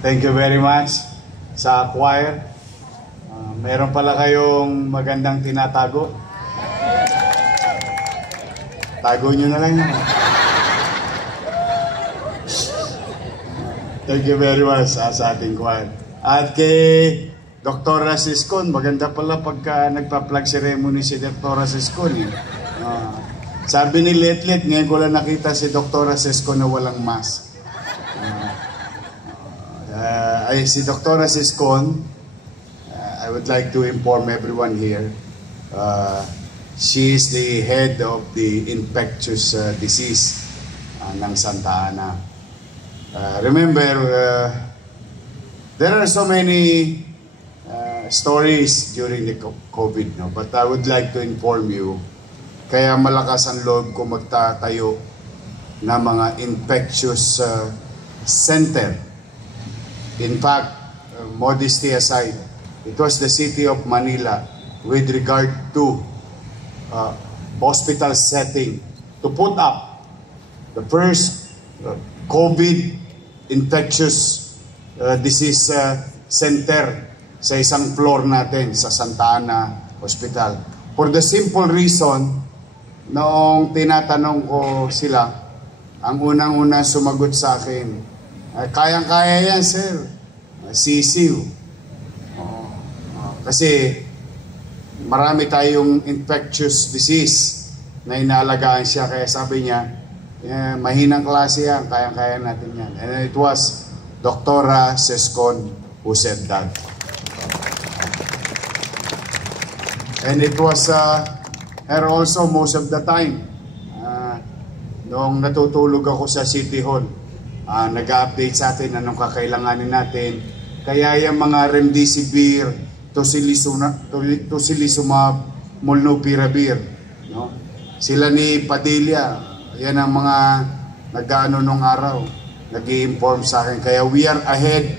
Thank you very much sa choir. Meron pala kayong magandang tinatago. Tago nyo na lang yan. Thank you very much sa ating choir. At kay Dr. Siskon, maganda pala pagka nagpa-plug ceremony si Dr. Siskon. Sabi ni Letlet, ngayon ko lang nakita si Dr. Siskon na walang mask. Si Dr. Siskon, I would like to inform everyone here, she is the head of the infectious disease ng Santa Ana. Remember, there are so many stories during the COVID, no? But I would like to inform you, kaya malakas ang loob ko magtatayo na mga infectious center. In fact, modesty aside, it was the city of Manila with regard to hospital setting to put up the first COVID infectious disease center sa isang floor natin sa Santa Ana Hospital. For the simple reason, noong tinatanong ko sila, ang unang-una sumagot sa akin, kayang-kaya yan, sir. Sisiw. Kasi marami tayong infectious disease na inaalagaan siya. Kaya sabi niya, mahinang klase yan, kayang-kaya natin yan. And it was Dr. Siskon who said that. And it was her also most of the time. Noong natutulog ako sa City Hall, nag-update sa atin anong kakailanganin natin. Kaya yung mga remdesivir, tocilizumab, molnupiravir, no? Sila ni Padilla, yan ang mga nag-ano nung araw, nag-i-inform sa akin. Kaya we are ahead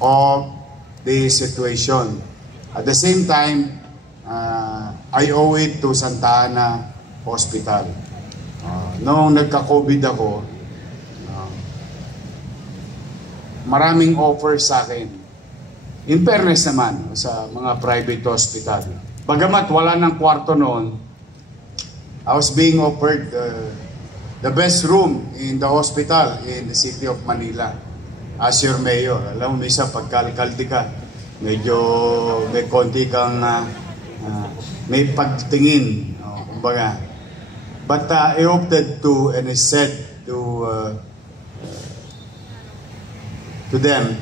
of the situation. At the same time, I owe it to Santa Ana Hospital. Noong nagka-COVID ako, maraming offers sa akin. In fairness naman, sa mga private hospital. Bagamat wala ng kwarto noon, I was being offered the best room in the hospital in the city of Manila as your mayor. Alam mo, misa pagkalkaldi ka, medyo may konti kang may pagtingin. Kumbaga. But I opted to, and I said to them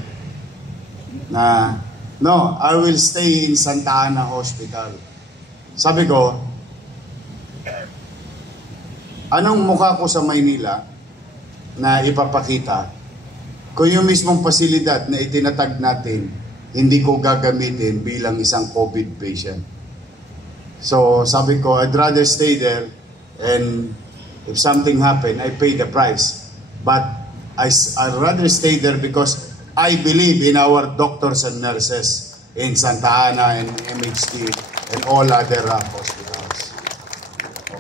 na, no, I will stay in Santa Ana Hospital. Sabi ko, anong mukha ko sa Maynila na ipapakita kung yung mismong pasilidad na itinatag natin, hindi ko gagamitin bilang isang COVID patient. So sabi ko, I'd rather stay there, and if something happened, I pay the price. But I'd rather stay there because I believe in our doctors and nurses in Santa Ana and MHD and all other hospitals.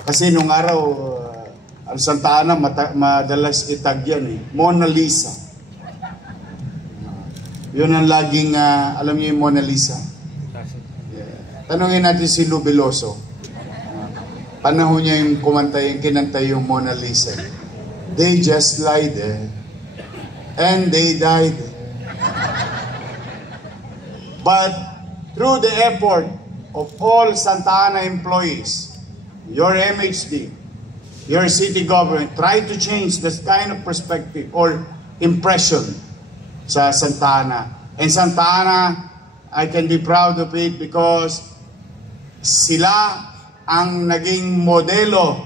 Kasi nung araw, ang Santa Ana, madalas itag yan eh. Mona Lisa. Yun ang laging, alam niyo yung Mona Lisa? Yeah. Tanungin natin si Lou Veloso. Panahon niya yung kinanta yung Mona Lisa. They just lie there and they died. But through the effort of all Santa Ana employees, your MHD, your city government, try to change this kind of perspective or impression sa Santa Ana. And Santa Ana, I can be proud of it because sila ang naging modelo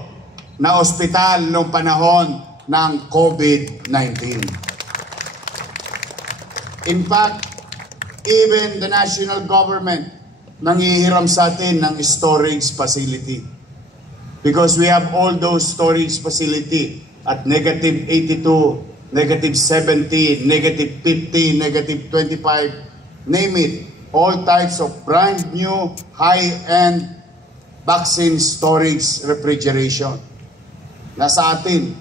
na ospital noong panahon ng COVID-19. In fact, even the national government nanghihiram sa atin ng storage facility. Because we have all those storage facility at negative 82, negative 70, negative 50, negative 25, name it. All types of brand new, high-end vaccine storage refrigeration. Nasa atin.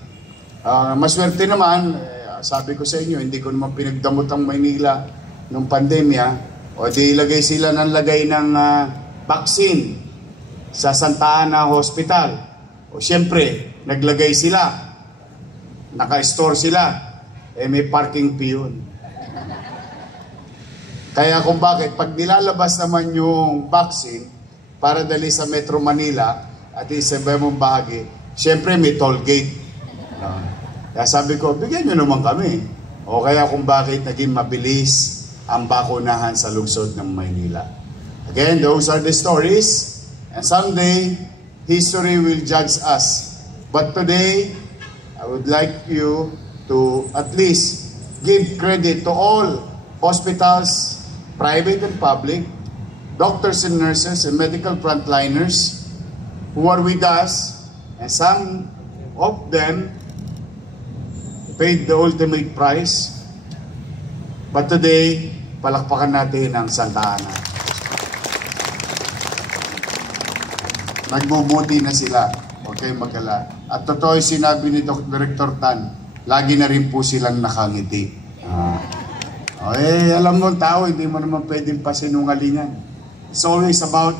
Maswerte naman, sabi ko sa inyo, hindi ko naman pinagdamot ang Maynila nung pandemya, o di ilagay sila ng lagay ng vaccine sa Santa Ana Hospital. O siyempre, naglagay sila, naka-store sila, may parking fee yun. Kaya kung bakit, pag nilalabas naman yung vaccine para dali sa Metro Manila at sa ibang bahagi, siyempre may toll gate. Kaya sabi ko, bigyan nyo naman kami. O kaya kung bakit naging mabilis ang bakunahan sa lungsod ng Maynila. Again, those are the stories. And someday, history will judge us. But today, I would like you to at least give credit to all hospitals, private and public, doctors and nurses and medical frontliners who are with us, and some of them paid the ultimate price. But today, palakpakan natin ang Santa Ana. Nagbubuti na sila. Huwag kayong mag-alala. At totoo yung sinabi ni Director Tan, lagi na rin po silang nakangiti. Alam mo, tao, hindi mo naman pwedeng pasinungalingan. It's always about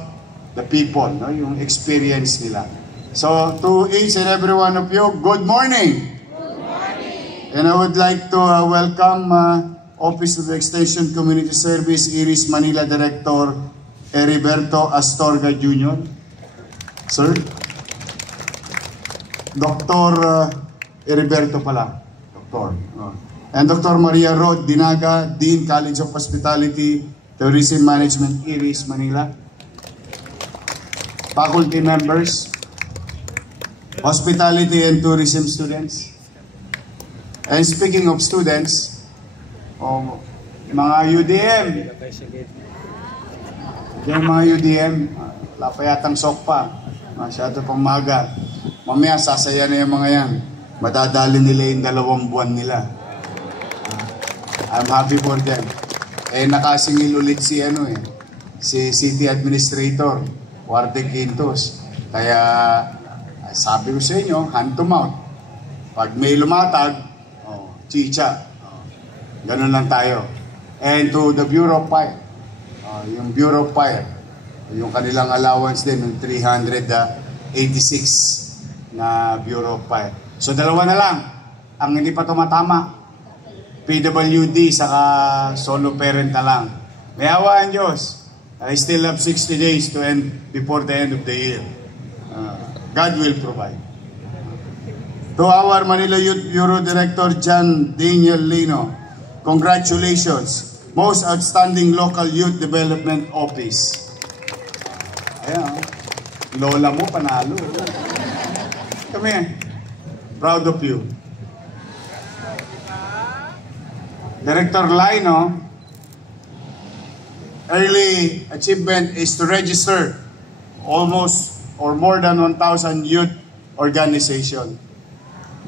the people, no? Yung experience nila. So, to each and every one of you, good morning! Good morning! And I would like to welcome Office of Extension Community Service, Iris Manila Director, Heriberto Astorga Jr. Sir? Dr. Heriberto pala. Dr. And Dr. Maria Rod Dinaga, Dean, College of Hospitality, Tourism Management, Iris, Manila. Faculty members, hospitality and tourism students. And speaking of students, mga UDM. Yung mga UDM, wala pa yatang sok pa. Masyado pang maga. Mamaya, sasaya na yung mga yan. Madadali nila yung 2 buwan nila. I'm happy for them. Nakasingil ulit si City Administrator, Warte Quintos. Kaya, sabi ko sa inyo, hand to mouth. Pag may lumatag, chicha. Ganun lang tayo. And to the Bureau of Fire, yung Bureau of Fire, yung kanilang allowance din, yung 386 na Bureau of Fire. So, 2 na lang ang hindi pa tumatama. PWD, saka solo parent na lang. May awa ang Diyos. I still have 60 days to end before the end of the year. God will provide. To our Manila Youth Bureau Director, John Daniel Lino, congratulations. Most Outstanding Local Youth Development Office. Ayan, lola mo, panalo. Come here. Proud of you. Director Lino, early achievement is to register almost or more than 1,000 youth organization.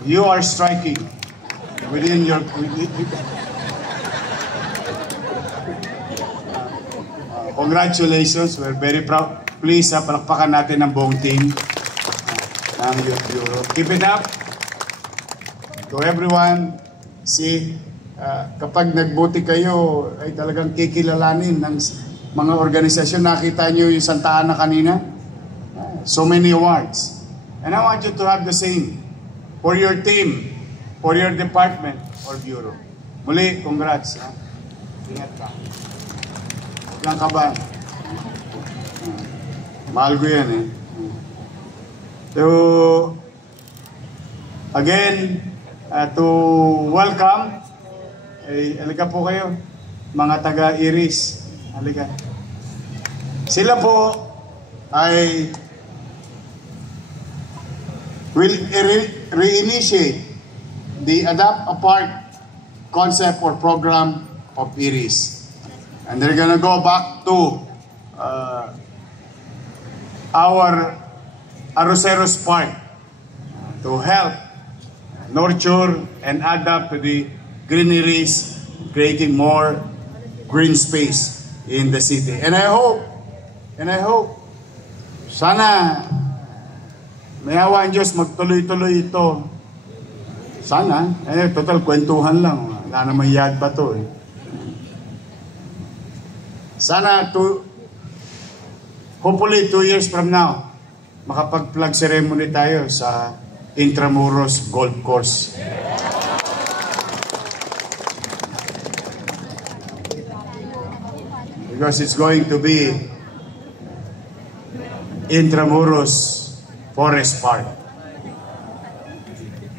You are striking within your... Congratulations, we're very proud. Please, palakpakan natin ang buong team ng Youth Bureau. Keep it up. To everyone, see, kapag nagbuti kayo, ay talagang kikilalanin ng mga organisasyon. Nakita nyo yung Santa Ana kanina? So many awards. And I want you to have the same for your team, for your department or bureau. Muli, congrats. Ingat ka. Huwag lang kabahan. Mahal ko yan eh. So, again, to welcome, halika po kayo, mga taga-Iris. Halika. Sila po ay will re-initiate the Adapt Apart concept or program of Iris. And they're gonna go back to our Arroceros Park to help nurture and adapt to the greeneries, creating more green space in the city. And I hope, sana may awa ang Diyos magtuloy-tuloy ito Sana. Total, kwentuhan lang. Wala naman yad ba to eh. Sana, hopefully 2 years from now, makapag-flag ceremony tayo sa Intramuros Golf Course. Because it's going to be Intramuros Forest Park.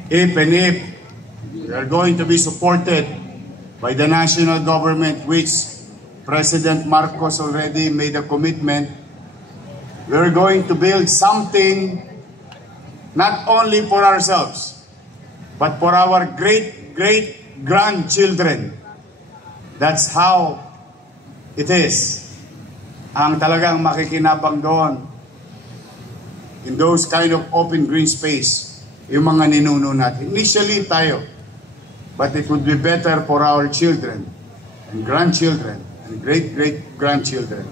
If we are going to be supported by the national government, which President Marcos already made a commitment, we are going to build something not only for ourselves, but for our great-great-grandchildren. That's how it is. Ang talagang makikinabang doon in those kind of open green space, yung mga ninuno natin. Initially tayo, but it would be better for our children and grandchildren and great-great-grandchildren.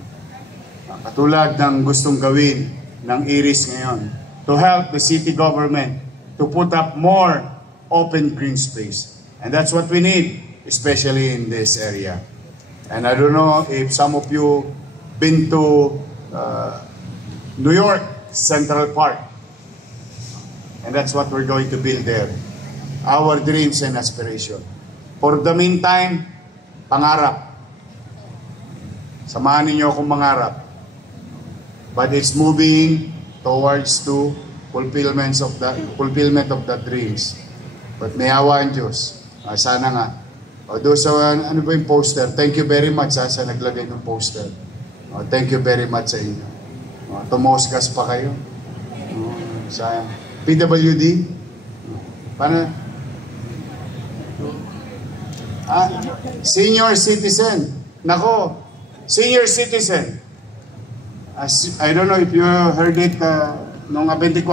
Katulad ng gustong gawin ng IRIS ngayon, to help the city government to put up more open green space. And that's what we need, especially in this area. And I don't know if some of you been to New York Central Park. And that's what we're going to build there. Our dreams and aspiration. For the meantime, pangarap. Samahan ninyo akong mangarap. But it's moving towards to fulfillment of the dreams. But may awa ang Diyos. Sana nga. Doon sa, ano ba yung poster? Thank you very much sa naglagay ng poster. Thank you very much sa inyo. Tumoskas pa kayo. Sa PWD. Paano? Senior citizen. Nako, senior citizen. I don't know if you heard it noong 24.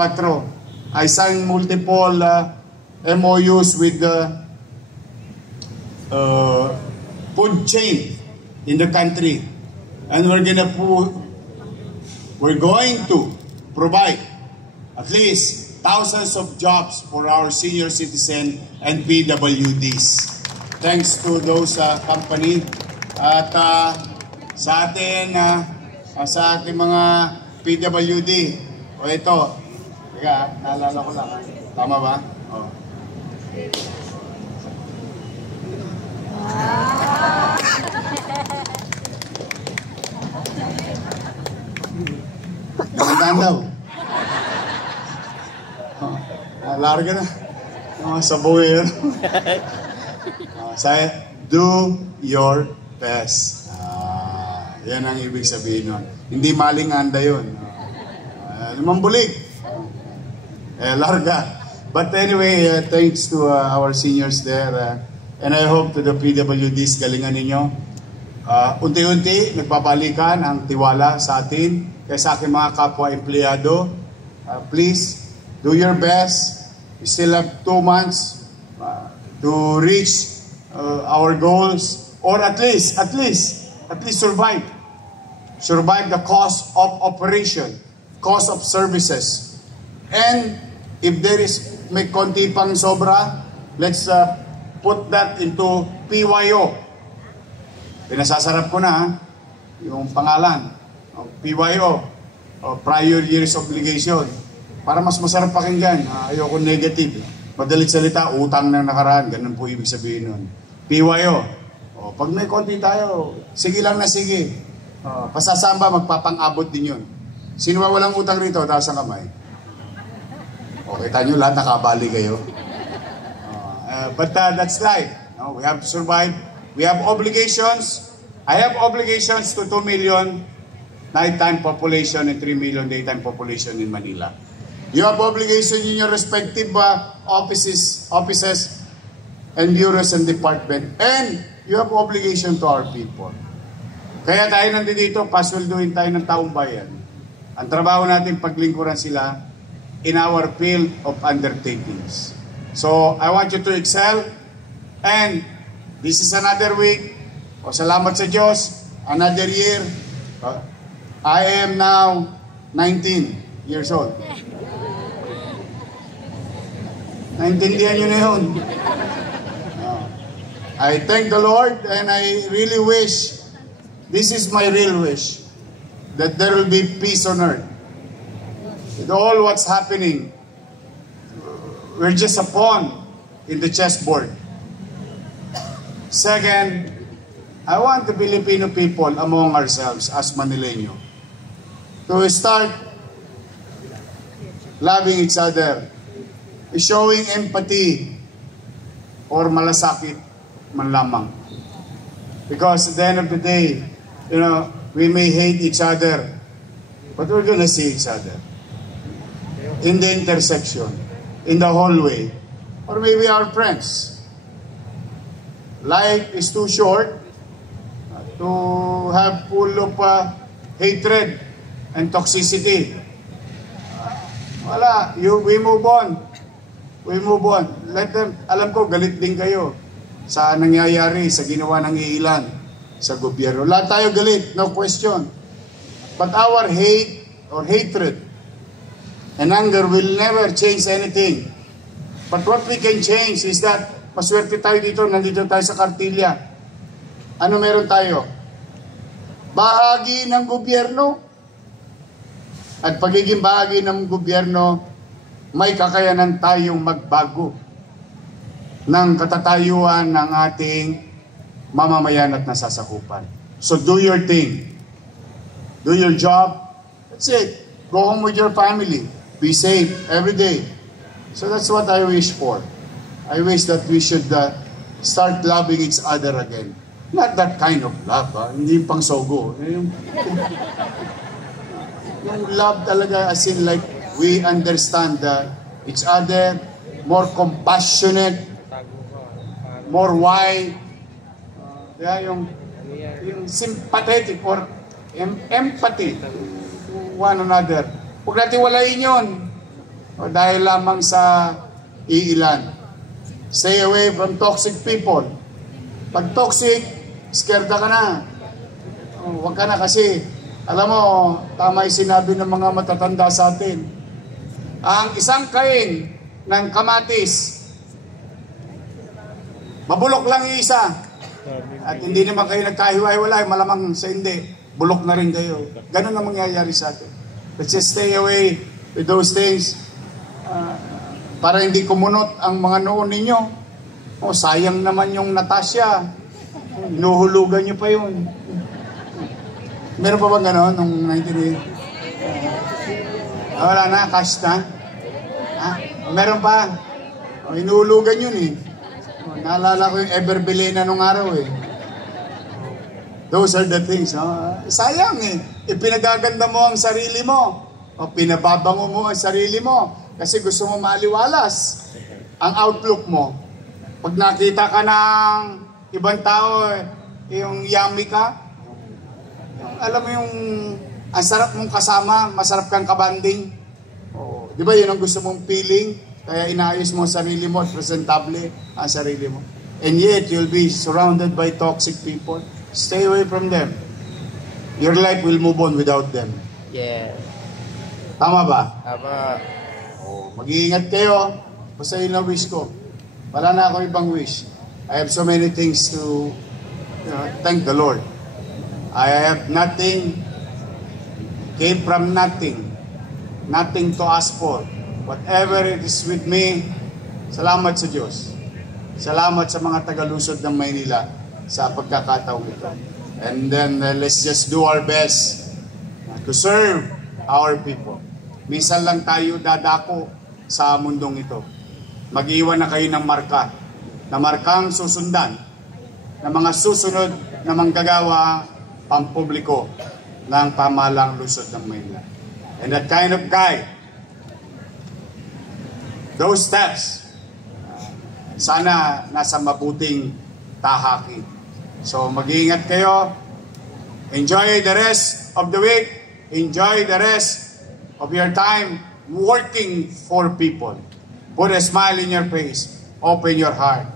I signed multiple MOUs with the food chain in the country, and we're going to provide at least thousands of jobs for our senior citizen and PWDs. Thanks to those company at sa ating mga PWD. O ito, teka, naalala ko lang. Tama ba? O. Namantaan daw. Larga na. Sabaw yun. Do your best. Yan ang ibig sabihin nun. Hindi maling anda yun. Mambulig. Larga. But anyway, thanks to our seniors there. And I hope to the PWDs, galingan ninyo. Unti-unti, nagbabalikan ang tiwala sa atin. Kaya sa aking mga kapwa-empleyado, please, do your best. We still have 2 months to reach our goals. Or at least survive. Survive the cost of operation, cost of services. And if there is may konti pang sobra, let's put that into PYO. Pinasasarap ko na yung pangalan. PYO, prior years obligation. Para mas masarap pakinggan. Ayoko negative. Madalit salita, utang ng nakaraan. Ganun po ibig sabihin nun. PYO. Pag may konti tayo, sige lang na sige. Pasasamba, magpapang-abot din yun. Sino ba walang utang rito? Taas ang kamay. Kita nyo lahat, nakabali kayo. But that's life. We have to survive. We have obligations. I have obligations to 2 million nighttime population and 3 million daytime population in Manila. You have obligation in your respective offices and bureaus and department. And you have obligation to our people. Kaya tayo nandito, pasweldohin tayo ng taong bayan. Ang trabaho natin, paglingkuran sila in our field of undertakings. So, I want you to excel. And this is another week. Salamat sa Diyos. Another year. I am now 19 years old. Naintindihan nyo na yun. I thank the Lord and I really wish, this is my real wish, that there will be peace on earth. With all what's happening, we're just a pawn in the chessboard. Second, I want the Filipino people among ourselves as Manileño to start loving each other, showing empathy or malasakit man lamang. Because at the end of the day, we may hate each other, but we're gonna see each other in the intersection, in the hallway, or maybe our friends. Life is too short to have full of hatred and toxicity. Wala, we move on. We move on. Let them, alam ko, galit din kayo sa nangyayari, sa ginawa ng ilan sa gobyerno. Lahat tayo galit, no question. But our hate or hatred and anger will never change anything. But what we can change is that maswerte tayo dito, nandito tayo sa Cartilla. Ano meron tayo? Bahagi ng gobyerno. At pagiging bahagi ng gobyerno, may kakayanan tayong magbago ng katatayuan ng ating mamamayan at nasasakupan. So do your thing. Do your job. That's it. Go home with your family. Be safe every day. So that's what I wish for. I wish that we should start loving each other again. Not that kind of love, hindi pang sogo. Yung love talaga as in like we understand each other, more compassionate, more wide, yung sympathetic or empathy to one another. Huwag natin walain yun dahil lamang sa iilan. Stay away from toxic people. Pag toxic, scared ka na. Huwag ka na kasi, alam mo, tama yung sinabi ng mga matatanda sa atin. Ang isang kain ng kamatis, mabulok lang yung isa. At hindi naman kayo nagkahiwa-hiwalay, malamang sa hindi. Bulok na rin kayo. Ganun ang mangyayari sa atin. Let's just stay away with those things. Para hindi kumunot ang mga noon ninyo. Sayang naman yung Natasha. Inuhulugan nyo pa yun. Meron pa ba gano'n nung 1980? Wala na, cash na. Meron pa. Inuhulugan yun eh. Naalala ko yung Everbelena nung araw eh. Those are the things. Sayang eh. Ipinagaganda mo ang sarili mo. O pinababango mo ang sarili mo. Kasi gusto mo maaliwalas ang outlook mo. Pag nakita ka ng ibang tao, yung yummy ka, alam mo yung ang sarap mong kasama, masarap kang kabanding. Di ba yun ang gusto mong feeling? Kaya inaayos mo ang sarili mo at presentable ang sarili mo. And yet, you'll be surrounded by toxic people. Stay away from them. Your life will move on without them. Yeah. Tama ba? Tama. Mag-iingat kayo. Basta yun ang wish ko. Wala na ako ibang wish. I have so many things to thank the Lord. I have nothing, came from nothing. Nothing to ask for. Whatever it is with me, salamat sa Diyos. Salamat sa mga tagalusod ng Maynila sa pagkakataong ito. And then let's just do our best to serve our people. Minsan lang tayo dadako sa mundong ito. Mag-iwan na kayo ng marka, na markang susundan, na mga susunod na manggagawa pampubliko ng pamahalang lungsod ng Maynila. And that kind of guy, those steps, sana nasa mabuting tahaki. So mag-iingat kayo. Enjoy the rest of the week. Enjoy the rest of your time working for people. Put a smile in your face. Open your heart.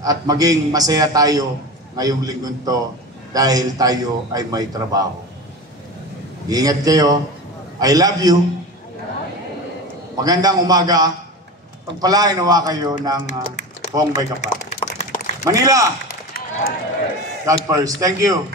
At maging masaya tayo ngayong linggong to dahil tayo ay may trabaho. Ingat kayo. I love you. Magandang umaga. pagpalain nawa kayo ng buong may kapal. Manila! God first. Thank you.